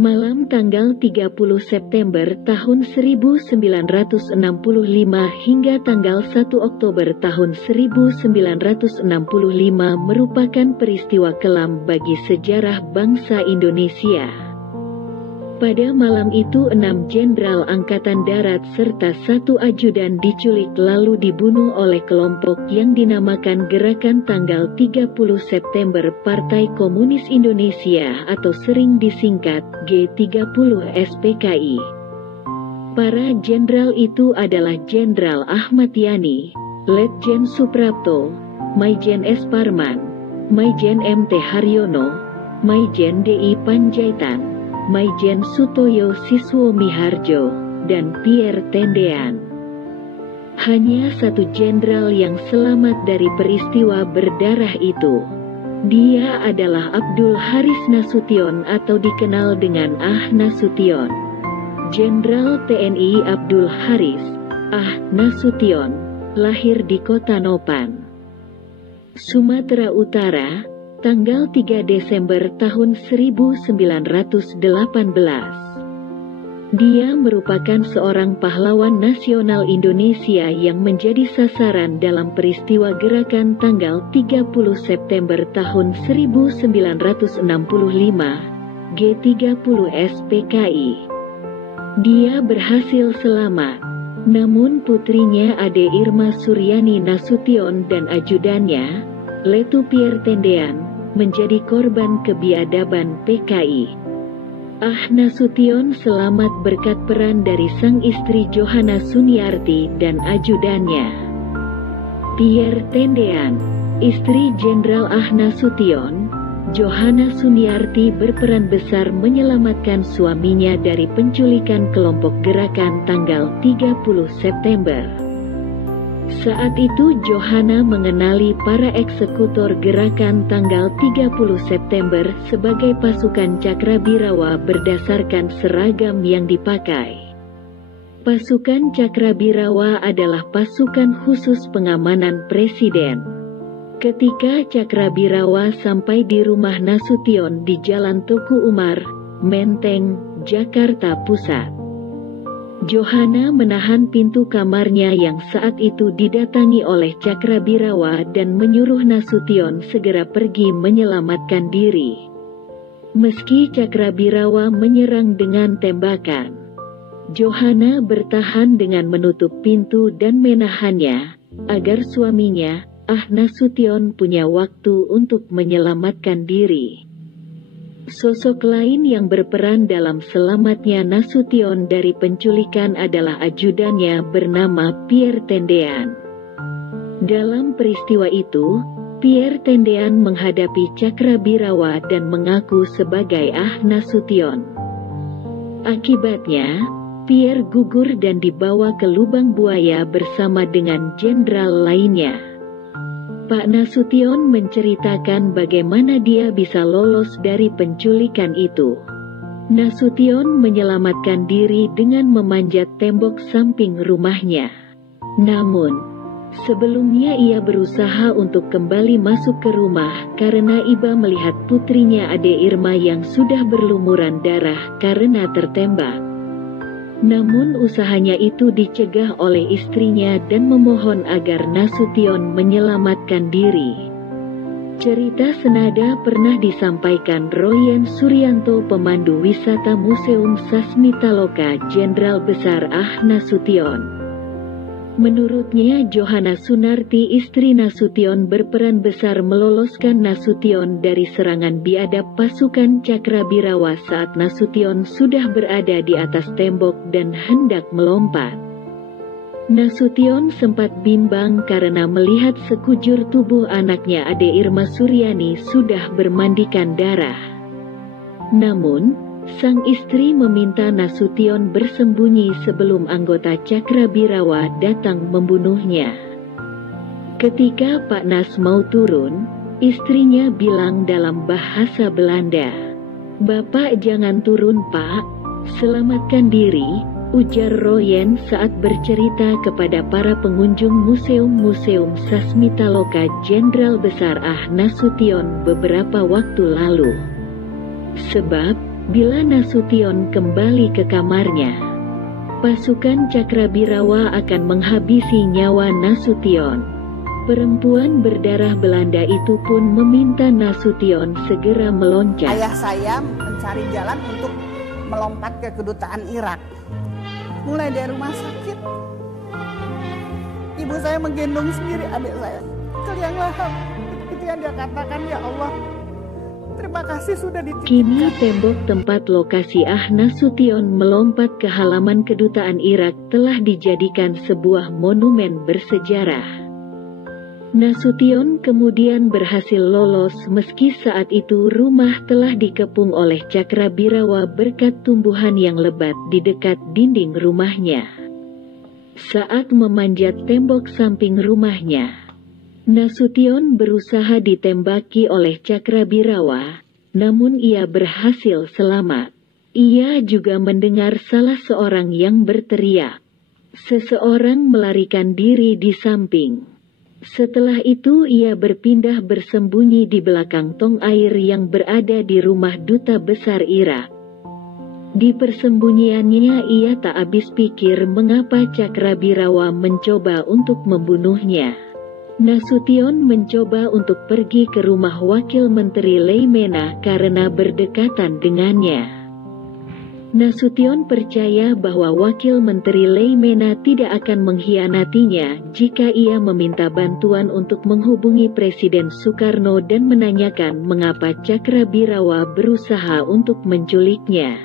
Malam tanggal 30 September tahun 1965 hingga tanggal 1 Oktober tahun 1965 merupakan peristiwa kelam bagi sejarah bangsa Indonesia. Pada malam itu 6 jenderal angkatan darat serta 1 ajudan diculik lalu dibunuh oleh kelompok yang dinamakan Gerakan Tanggal 30 September Partai Komunis Indonesia atau sering disingkat G30 SPKI. Para jenderal itu adalah Jenderal Ahmad Yani, Letjen Suprapto, Maijen S. Parman, Maijen MT Haryono, Maijen DI Panjaitan, Maijen Sutoyo Siswo Miharjo, dan Pierre Tendean. Hanya 1 jenderal yang selamat dari peristiwa berdarah itu. Dia adalah Abdul Haris Nasution atau dikenal dengan Ah Nasution. Jenderal TNI Abdul Haris, Ah Nasution, lahir di Kota Nopan, Sumatera Utara, tanggal 3 Desember tahun 1918. Dia merupakan seorang pahlawan nasional Indonesia yang menjadi sasaran dalam peristiwa gerakan tanggal 30 September tahun 1965, G30 SPKI. Dia berhasil selamat, namun putrinya Ade Irma Suryani Nasution dan ajudannya, Letu Pierre Tendean, menjadi korban kebiadaban PKI. Ah Nasution selamat berkat peran dari sang istri Johanna Suniarti dan ajudannya. Pierre Tendean, istri Jenderal Ah Nasution, Johanna Suniarti berperan besar menyelamatkan suaminya dari penculikan kelompok Gerakan tanggal 30 September. Saat itu Johanna mengenali para eksekutor Gerakan tanggal 30 September sebagai pasukan Cakrabirawa berdasarkan seragam yang dipakai. Pasukan Cakrabirawa adalah pasukan khusus pengamanan presiden. Ketika Cakrabirawa sampai di rumah Nasution di Jalan Tuku Umar, Menteng, Jakarta Pusat, Johanna menahan pintu kamarnya yang saat itu didatangi oleh Cakrabirawa dan menyuruh Nasution segera pergi menyelamatkan diri. Meski Cakrabirawa menyerang dengan tembakan, Johanna bertahan dengan menutup pintu dan menahannya, agar suaminya, Ah Nasution punya waktu untuk menyelamatkan diri. Sosok lain yang berperan dalam selamatnya Nasution dari penculikan adalah ajudannya bernama Pierre Tendean. Dalam peristiwa itu, Pierre Tendean menghadapi Cakrabirawa dan mengaku sebagai Ah Nasution. Akibatnya, Pierre gugur dan dibawa ke lubang buaya bersama dengan jenderal lainnya. Pak Nasution menceritakan bagaimana dia bisa lolos dari penculikan itu. Nasution menyelamatkan diri dengan memanjat tembok samping rumahnya. Namun, sebelumnya ia berusaha untuk kembali masuk ke rumah karena iba melihat putrinya Ade Irma yang sudah berlumuran darah karena tertembak. Namun usahanya itu dicegah oleh istrinya dan memohon agar Nasution menyelamatkan diri. Cerita senada pernah disampaikan Royen Suryanto, pemandu wisata Museum Sasmitaloka, Jenderal Besar Ah Nasution. Menurutnya Johanna Sunarti istri Nasution berperan besar meloloskan Nasution dari serangan biadab pasukan Cakrabirawa saat Nasution sudah berada di atas tembok dan hendak melompat. Nasution sempat bimbang karena melihat sekujur tubuh anaknya Ade Irma Suryani sudah bermandikan darah. Namun, sang istri meminta Nasution bersembunyi sebelum anggota Cakrabirawa datang membunuhnya. Ketika Pak Nas mau turun, istrinya bilang dalam bahasa Belanda, "Bapak jangan turun Pak, selamatkan diri," ujar Royen saat bercerita kepada para pengunjung Museum Sasmitaloka Jenderal Besar Ah Nasution beberapa waktu lalu. Sebab, Bila Nasution kembali ke kamarnya, pasukan Cakrabirawa akan menghabisi nyawa Nasution. Perempuan berdarah Belanda itu pun meminta Nasution segera meloncat. Ayah saya mencari jalan untuk melompat ke kedutaan Irak. Mulai dari rumah sakit, ibu saya menggendong sendiri adik saya ke liang lahat. Itu yang dia katakan, ya Allah, terima kasih sudah ditinggalkan. Kini tembok tempat lokasi Nasution melompat ke halaman kedutaan Irak telah dijadikan sebuah monumen bersejarah. Nasution kemudian berhasil lolos meski saat itu rumah telah dikepung oleh Cakrabirawa berkat tumbuhan yang lebat di dekat dinding rumahnya. Saat memanjat tembok samping rumahnya, Nasution berusaha ditembaki oleh Cakrabirawa, namun ia berhasil selamat. Ia juga mendengar salah seorang yang berteriak. Seseorang melarikan diri di samping. Setelah itu ia berpindah bersembunyi di belakang tong air yang berada di rumah duta besar Irak. Di persembunyiannya ia tak habis pikir mengapa Cakrabirawa mencoba untuk membunuhnya. Nasution mencoba untuk pergi ke rumah Wakil Menteri Leimena karena berdekatan dengannya. Nasution percaya bahwa Wakil Menteri Leimena tidak akan mengkhianatinya jika ia meminta bantuan untuk menghubungi Presiden Soekarno dan menanyakan mengapa Cakrabirawa berusaha untuk menculiknya.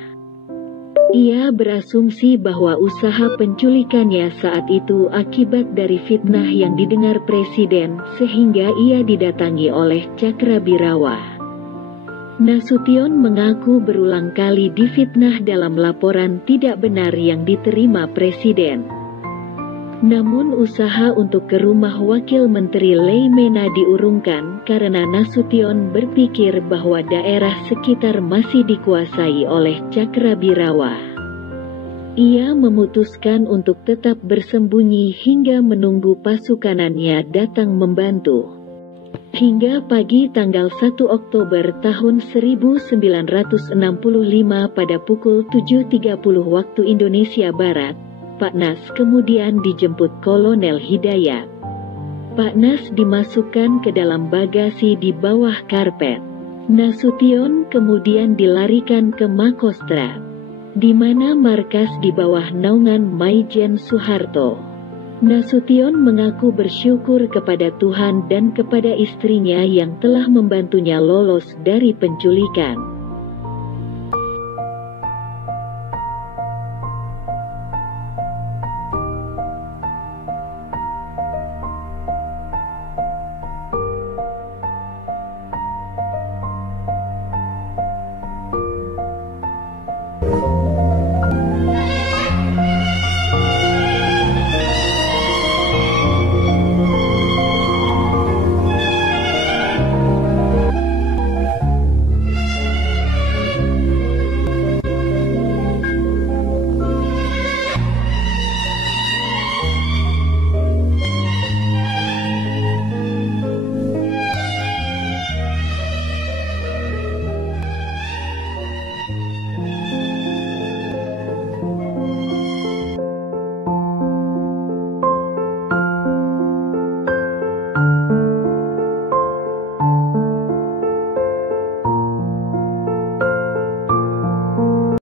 Ia berasumsi bahwa usaha penculikannya saat itu akibat dari fitnah yang didengar Presiden sehingga ia didatangi oleh Cakrabirawa. Nasution mengaku berulang kali difitnah dalam laporan tidak benar yang diterima Presiden. Namun usaha untuk ke rumah Wakil Menteri Leimena diurungkan karena Nasution berpikir bahwa daerah sekitar masih dikuasai oleh Cakrabirawa. Ia memutuskan untuk tetap bersembunyi hingga menunggu pasukanannya datang membantu. Hingga pagi tanggal 1 Oktober tahun 1965 pada pukul 7.30 waktu Indonesia Barat, Pak Nas kemudian dijemput Kolonel Hidayat. Pak Nas dimasukkan ke dalam bagasi di bawah karpet. Nasution kemudian dilarikan ke Makostrad, di mana markas di bawah naungan Maijen Soeharto. Nasution mengaku bersyukur kepada Tuhan dan kepada istrinya yang telah membantunya lolos dari penculikan.